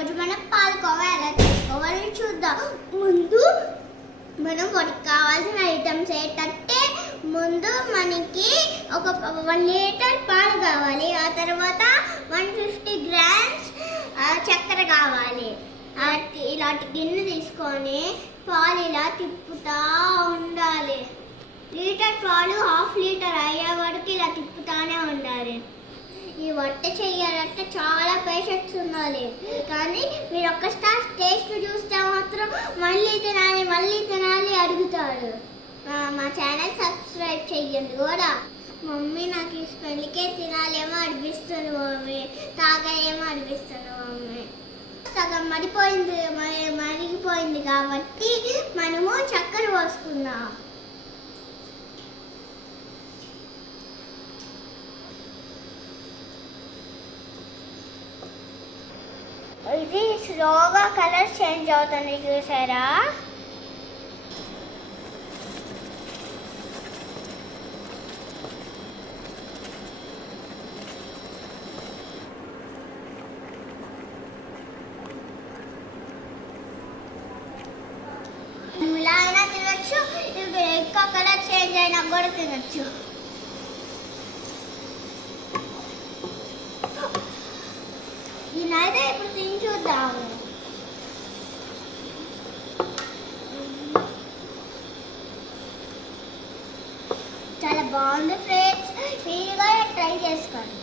ఈరోజు మనం పాలకోవా ఎలా చేసుకోవాలో చూద్దాం. ముందు మనం వాటికి కావాల్సిన ఐటమ్స్ ఏంటంటే ముందు మనకి ఒక 1 లీటర్ పాలు కావాలి. ఆ తర్వాత 150 గ్రామ్స్ చక్కెర కావాలి. ఇలాంటి గిన్నె తీసుకొని పాలు ఇలా తిప్పుతూ ఉండాలి. లీటర్ పాలు 1/2 లీటర్ అయ్యే వరకు ఇలా తిప్పుతానే ఉండాలి. ఈ వంట చేయాలంటే చాలా పేషెన్స్ ఉండాలి. కానీ మీరు ఒక్కసారి టేస్ట్ చూస్తే మాత్రం మళ్ళీ తినాలి అడుగుతారు. మా ఛానల్ సబ్స్క్రైబ్ చెయ్యండి కూడా. మమ్మీ నాకు ఈ స్మెల్కే తినాలేమో అనిపిస్తుంది మమ్మీ, తాగేమో అనిపిస్తుంది మమ్మీ. సగం మరిగిపోయింది కాబట్టి మనము చక్కెర పోసుకుందాం. ఇది స్లోగా కలర్ చేంజ్ అవుతుంది చూసారా. ఇలా అయినా తినచ్చు, ఇప్పుడు ఎక్కువ కలర్ చేంజ్ అయినా కూడా తినచ్చు. దీనైతే ఇప్పుడు తిని చూద్దాము. చాలా బాగుంది ఫ్రెండ్స్, మీరు కూడా ట్రై చేసుకోండి.